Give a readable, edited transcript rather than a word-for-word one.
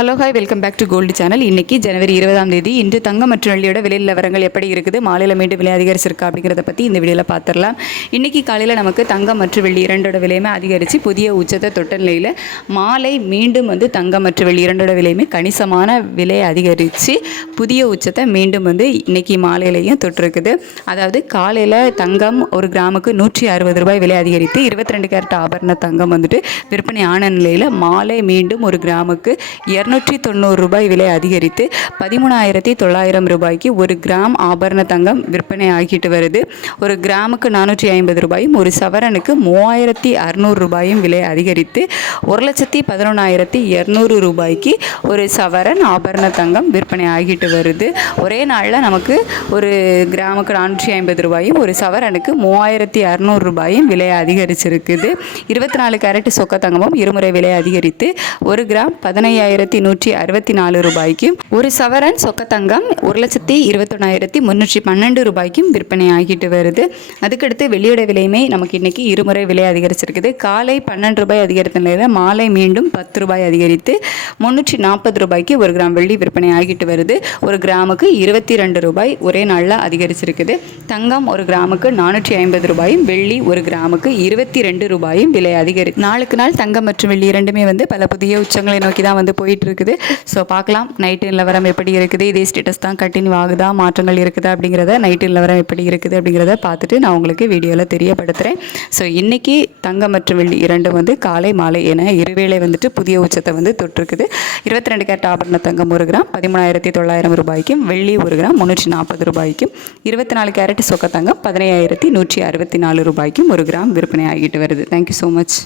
Hello hi welcome back to gold channel. இன்றைக்கி ஜனவரி 20ஆம் தேதி. இன்று தங்கம் மற்றும் வெள்ளியோட விலை நிலவரங்கள் எப்படி இருக்குது, மாலையில் மீண்டும் விலை அதிகரிச்சிருக்கா அப்படிங்கிறத பற்றி இந்த வீடியோவில் பார்த்துடலாம். இன்றைக்கி காலையில் நமக்கு தங்கம் மற்றும் வெள்ளி இரண்டோட விலையுமே அதிகரித்து புதிய உச்சத்தை தொட்ட நிலையில் மாலை மீண்டும் தங்கம் மற்றும் வெள்ளி இரண்டோட விலையுமே கணிசமான விலை அதிகரித்து புதிய உச்சத்தை மீண்டும் இன்றைக்கி மாலையிலையும் தொட்டிருக்குது. அதாவது காலையில் தங்கம் ஒரு கிராமுக்கு 160 ரூபாய் விலை அதிகரித்து 22 கேரட் ஆபரண தங்கம் விற்பனை ஆன நிலையில் மாலை மீண்டும் ஒரு கிராமுக்கு 290 ரூபாய் விலை அதிகரித்து 13,900 ரூபாய்க்கு ஒரு கிராம் ஆபரண தங்கம் விற்பனை ஆகிட்டு வருது. ஒரு கிராமுக்கு 450 ரூபாயும் ஒரு சவரனுக்கு 3,600 ரூபாயும் விலை அதிகரித்து 1,11,200 ரூபாய்க்கு ஒரு சவரன் ஆபரண தங்கம் விற்பனை ஆகிட்டு வருது. ஒரே நாளில் நமக்கு ஒரு கிராமுக்கு 450 ரூபாயும் ஒரு சவரனுக்கு 3,600 ரூபாயும் விலை அதிகரிச்சிருக்குது. 24 கேரட் சொக்க தங்கமும் இருமுறை விலை அதிகரித்து ஒரு கிராம் 15,164 ரூபாய்க்கும் ஒரு சவரன் சொக்க தங்கம் 1,21,312 ரூபாய்க்கும் விற்பனை ஆகிட்டு வருது. அதுக்கடுத்து வெள்ளியோட விலையுமே நமக்கு இன்னைக்கு இருமுறை விலை அதிகரிச்சிருக்குது. காலை 12 ரூபாய் அதிகரித்த நிலையில் மாலை மீண்டும் 10 ரூபாய் அதிகரித்து 340 ரூபாய்க்கு ஒரு கிராம் வெள்ளி விற்பனை ஆகிட்டு வருது. ஒரு கிராமுக்கு 22 ரூபாய் ஒரே நாளில் அதிகரிச்சிருக்குது. தங்கம் ஒரு கிராமுக்கு 450 ரூபாயும் வெள்ளி ஒரு கிராமுக்கு 22 ரூபாயும் விலை நாளுக்கு நாள் தங்கம் மற்றும் வெள்ளி இரண்டுமே பல புதிய உச்சங்களை நோக்கி தான் போயிட்டு இருக்குது. ஸோ பார்க்கலாம் நைட்டு நிலவரம் எப்படி இருக்குது, இதே ஸ்டேட்டஸ் தான் கண்டினியூ ஆகுதா, மாற்றங்கள் இருக்குதா அப்படிங்கிறத நைட்டு நிலவரம் எப்படி இருக்குது அப்படிங்கிறத பார்த்துட்டு நான் உங்களுக்கு வீடியோவில் தெரியப்படுத்துகிறேன். ஸோ இன்றைக்கி தங்கம் மற்றும் வெள்ளி இரண்டும் காலை மாலை என இருவேளை புதிய உச்சத்தை தொட்டிருக்குது. 22 கேரட் ஆபரண தங்கம் ஒரு கிராம் 13,900 ரூபாய்க்கும் வெள்ளி ஒரு கிராம் 340 ரூபாய்க்கும் 24 கேரட் சொக்க தங்கம் 15,164 ரூபாய்க்கும் ஒரு கிராம் விற்பனை ஆகிட்டு வருது. Thank you so much.